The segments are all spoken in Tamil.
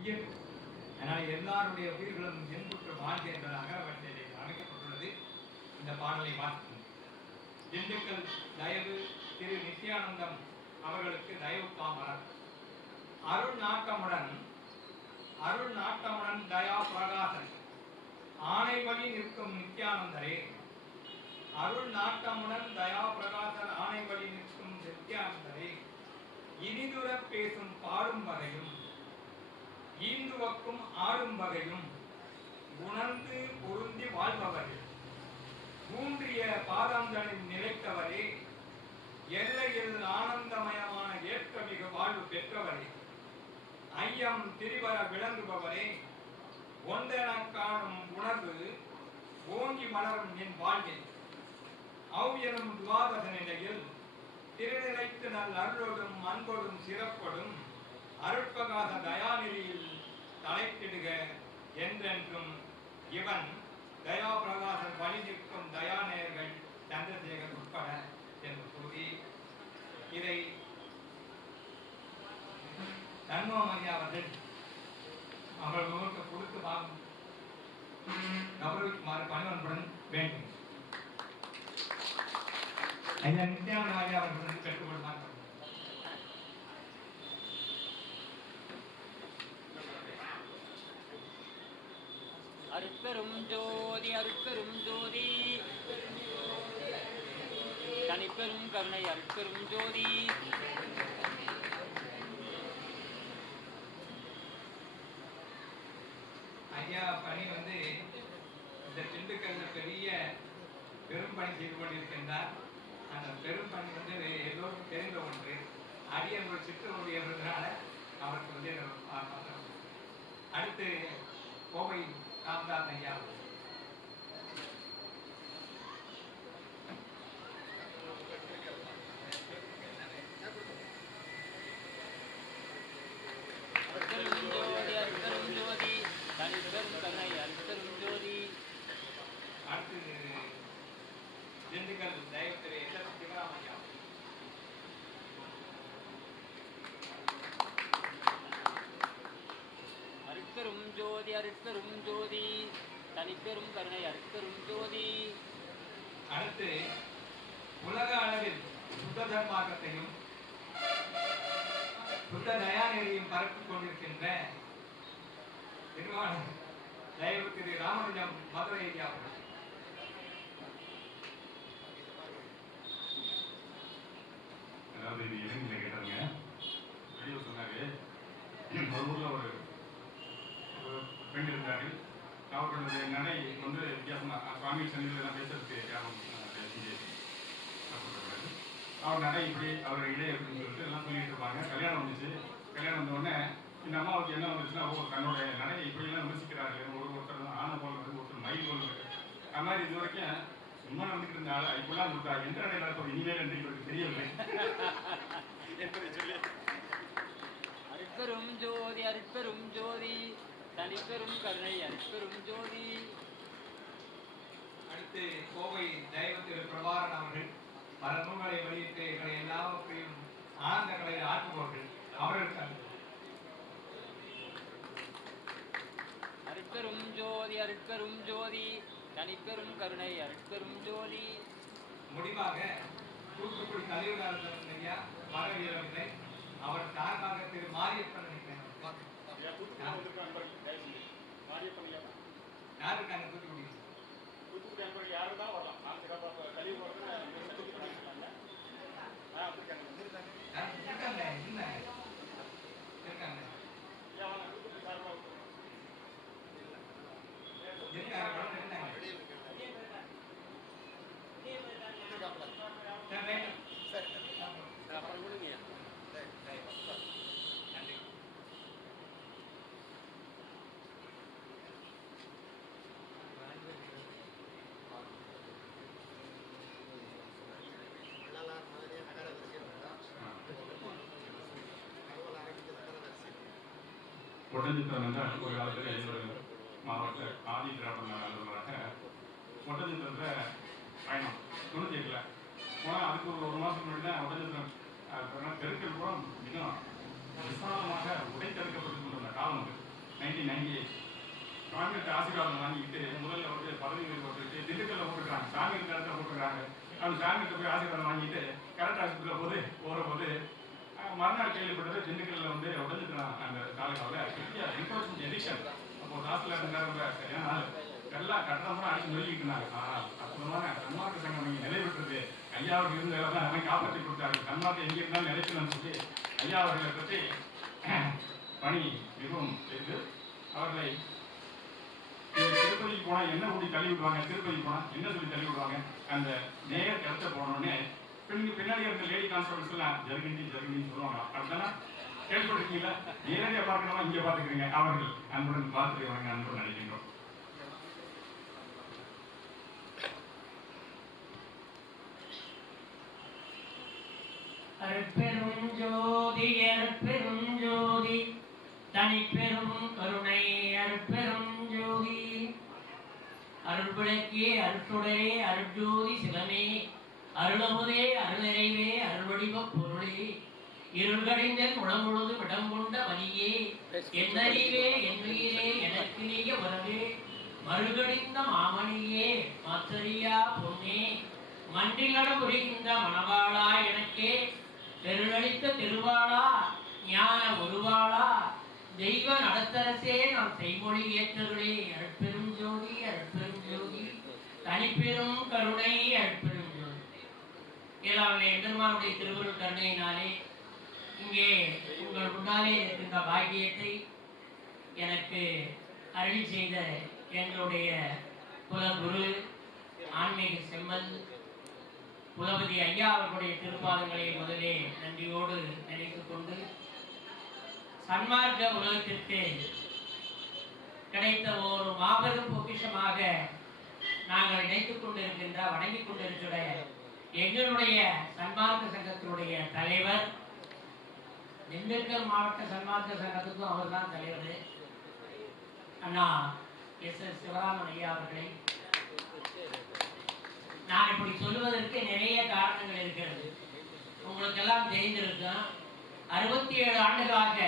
உயிர். அதனால் எல்லாருடைய உயிர்களும் என்புற்று வாழ்க என்ற அகரவரிசையிலே அமைக்கப்பட்டுள்ளது. இந்த பாடலை வாசிக்கும் திண்டுக்கல் தயவு திரு நித்யானந்தம் அவர்களுக்கு தயவு பாமரர். அருள் நாட்டமுடன் தயா பிரகாசன் ஆணை வழி நிற்கும் நித்யானந்தரே. அருள் நாட்டமுடன் தயா பிரகாசன் ஆணை வழி நிற்கும் நித்யானந்தரே. இனிதுர பேசும் பாடும் வகையும் ஈந்துவக்கும் ஆடும் வகையும் உணர்ந்து பொருந்தி வாழ்பவர்கள் ஊன்றிய பாதாந்தனில் நிலைத்தவரே. எல்லையில் ஆனந்தமயமான ஏற்கமிகு வாழ்வு பெற்றவரே. ஐயம் திரிவர விளங்குபவரே. ஒன்றென காணும் உணர்வு ஓங்கி மலரும் என் வாழ்வில் அவ் எனும் துவாதச நிலையில் திருநிலைத்து நல் அருளோடும் அன்போடும் சிறப்போடும் அருட்பகாச தயாநிலையில் தலைத்திடுக என்றென்றும் இவன் தயா பிரகாசன் வழி நிற்கும் தயாநேயர்கள் சந்திரசேகர் உட்பட என்று கூறி இதை சண்முகம் ஐயா அவர்களுக்கு கொடுத்து கௌரவிக்குமாறு பணிவன்புடன் வேண்டும். ஐயா நித்யானந்த ஐயா அவர்களுடன் பெற்றுக்கொள்ளுமாறு. அருட்பெரும் ஜோதி அருட்பெரும் ஜோதி தனிப்பெரும் கருணை அருட்பெரும் ஜோதி. ஐயா பணி இந்த திண்டுக்கல்ல பெரிய பெரும் பணி செய்து கொண்டிருக்கின்றார். அந்த பெரும் பணி எல்லோருக்கும் தெரிந்த ஒன்று. அடியன் ஒரு சிற்றூழியர்களால அவருக்கு அடுத்து கோவை ராம்தாஸ் ஐயா. அடுத்து திண்டுக்கல் தயவு சிவராம் ஐயா. அருட்பெரும் ஜோதி அருட்பெரும் ஜோதி தனிப்பெரும் கருணை அருட்பெரும் ஜோதி. அடுத்து உலக அளவில் புத்த தர்மார்க்கத்தையும் புத்த தயாநிலையும் பரப்பிக் கொண்டிருக்கின்ற திருவாளர் தயவு திரு ராமலிங்கம் மதுரை ஐயா. அதாவது இது இளைஞர்களை கேட்டாங்க. வெளியே சொன்னாரு, ஒரு ஊரில் ஒரு பெண் இருந்தார்கள். அவர்களுடைய நடை வித்தியாசமாக சுவாமி சன்னிதிலாம் பேசுறதுக்கு அவர் நடை இப்படி அவர் இடையே இருக்குன்னு சொல்லிட்டு எல்லாம் சொல்லிட்டு இருப்பாங்க. கல்யாணம் வந்துச்சு. கல்யாணம் வந்த உடனே இந்த அம்மாவுக்கு என்ன வந்துச்சுன்னா, தன்னுடைய நடையை இப்படிலாம் விமர்சிக்கிறார்கள். ஒருத்தர் ஆணை போல் ஒருத்தர் மயில் போல் இருக்கு. அது மாதிரி இது வரைக்கும் சும்மா வந்துட்டு இருந்த ஆள் இப்பெல்லாம் கொடுத்தா எந்த நடையில இருக்கும் இனிமேல் என்று இவருக்கு தெரியவில்லை என்பதை சொல்லி அருட்பெரும் ஜோதி அருட்பெரும் ஜோதி தனிப்பெரும் கருணை அருட்பெரும் ஜோதி. அடுத்து கோவை தயவு திரு பிரபாகரன் அவர்கள் பல நூல்களை வெளியிட்டு எங்களை எல்லாவற்றையும் ஆனந்தங்களை ஆற்றுபவர்கள். அவர்கள் அருட்பெரும் ஜோதி அருட்பெரும் ஜோதி தனிப்பெரும் கருணை அருட்பெரும் ஜோதி. முடிவாக தூத்துக்குடி கலியுகானந்தன் ஐயா வரவில்லை. அவர் சார்பாக திரு மாரியப்பன் யார் இருக்காங்க தூத்துக்குடி? யாரு தான் வரலாம். ஒட்டஞ்சித்திரம் என்றால் ஒரு காலத்தில் ஒரு மாவட்ட ஆதி திராவிட அலுவலராக ஒட்டஞ்சித்திரத்தில் பயணம் 98 போனால் அதுக்கு ஒரு மாதத்துக்கு முன்னாடி தான் ஒட்டஞ்சித்திரம் தெருக்கள் கூட மிகவும் விசாலமாக உடைத்தெடுக்கப்பட்டு கொண்டிருந்த காலம் அது. 1998 காங்கிரஸ் ஆசீர்வாதம் வாங்கிட்டு முதல்ல வந்து பதவி போட்டுட்டு திண்டுக்கல்ல போட்டுருக்காங்க, சாமி இடத்துல போட்டுருக்காங்க. அவங்க சாமிகிட்ட போய் ஆசீர்வாதம் வாங்கிட்டு கரெக்ட் ஆஸ்பத்திரியில் போகும்போது மறுநாள் கேள்விப்பட்டது திண்டுக்கல்ல வந்து உடஞ்சிருக்கான் அந்த தாலுகாவில் என்க்ரோச்மெண்ட் எடிக்ஷன். அப்போ தாசில் இருந்தாங்க, சரியான ஆள் எல்லாம் கட்டணமாக அடிச்சு நொல்லிக்கிட்டு இருந்தாங்க. ஆனால் அற்புதமான சன்மார்க்க சங்கம் நீங்கள் நிலைபெற்றது, ஐயா அவர்கள் இருந்தவர்கள் அவனை காப்பாற்றி கொடுத்தார்கள். சன்மார்க்கம் எங்கே இருந்தாலும் நிலைக்கணும்னு சொல்லி ஐயா அவர்களை பற்றி பணி மிகவும் செய்து அவர்களை திருப்பதிக்கு போனால் என்ன ஊடி தள்ளி விடுவாங்க, திருப்பதிக்கு போனால் என்ன சொல்லி தள்ளி விடுவாங்க. அந்த நேர் இடத்த போனோடனே பின்னாடி இருந்த லேடி கான்ஸ்டபிள்ஸ் எல்லாம் ஜருகிண்டின்னு சொல்லுவாங்க. அப்படின்னா கேள்விப்பட்டிருக்கீங்களா? நேரடியாக பார்க்கணுமா இங்கே பார்த்துக்கிறீங்க. அவர்கள் அன்புடன் பார்த்து வணங்க அன்புடன் நினைக்கின்றோம். அருட்பெரும் ஜோதி அருட்பெரும் ஜோதி தனிப்பெரும் கருணை அருட்பெரும் ஜோதி அருள்விளக்கே அருட்சுடரே அருட்ஜோதி சிவமே அருளமுதே அருள்நிறைவே அருள்வடிவ பொருளே இருள்கடைந்த முழமுழுது விடம் கொண்ட வலியே என்னறிவே என்னுயிரே எனக்கு நீய வரவே மறுகடிந்த மாமணியே மாத்தரியா பொன்னே மண்டிலட புரிகின்ற மணவாளா எனக்கே பெருளளித்த திருவாளா ஞான உருவாளா தெய்வ நடத்தரசே நாம் செய்மொழி ஏற்றர்களே அருட்பெரும் ஜோதி அருட்பெரும் ஜோதி தனிப்பெரும் கருணை அருட்பெரும் ஜோதி. எல்லாமே எம்பெருமானுடைய திருவருள் கருணையினாலே இங்கே உங்கள் முன்னாலே இருக்கின்ற பாக்கியத்தை எனக்கு அருளி செய்த எங்களுடைய குலகுரு ஆன்மீக செம்மல் குலபதி ஐயா அவர்களுடைய திருப்பாதங்களை முதலே நன்றியோடு நினைத்துக் கொண்டு சன்மார்க்க உலகத்திற்கு கிடைத்த ஒரு மாபெரும் பொக்கிஷமாக நாங்கள் நினைத்துக் கொண்டிருக்கின்ற வணங்கிக் கொண்டிருக்கிற எங்களுடைய சன்மார்க்க சங்கத்தினுடைய தலைவர், திண்டுக்கல் மாவட்ட சன்மார்க்க சங்கத்துக்கும் அவர் தான் தலைவர், அண்ணா எஸ் சிவராமன் ஐயா அவர்களை நான் இப்படி சொல்லுவதற்கு நிறைய காரணங்கள் இருக்கிறது. உங்களுக்கெல்லாம் தெரிந்திருக்கும், 67 ஆண்டுகளாக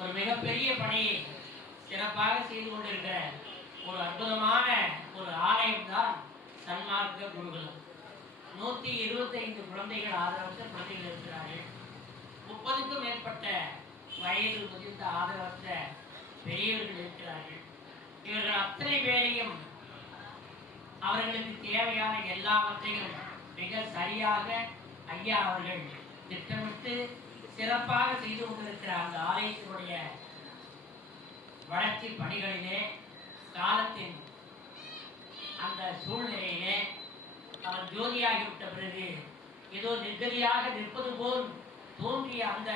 ஒரு மிகப்பெரிய பணியை சிறப்பாக செய்து கொண்டிருக்கிற ஒரு அற்புதமான ஒரு ஆலயம் தான் சன்மார்க்க குருகுலம். 125 குழந்தைகள், ஆதரவற்ற குழந்தைகள் இருக்கிறார்கள். 30க்கும் மேற்பட்ட வயது முதிர்ந்த ஆதரவற்ற பெரியவர்கள் இருக்கிறார்கள். இவர்கள் அத்தனை பேரையும் அவர்களுக்கு தேவையான எல்லாவற்றையும் மிக சரியாக ஐயா அவர்கள் திட்டமிட்டு சிறப்பாக செய்து கொண்டிருக்கிற அந்த ஆலயத்தினுடைய வளர்ச்சி பணிகளிலே காலத்தின் அந்த சூழ்நிலையிலே அவர் ஜோதியாகிவிட்ட பிறகு ஏதோ நிர்கதியாக நிற்பது போல் தோன்றிய அந்த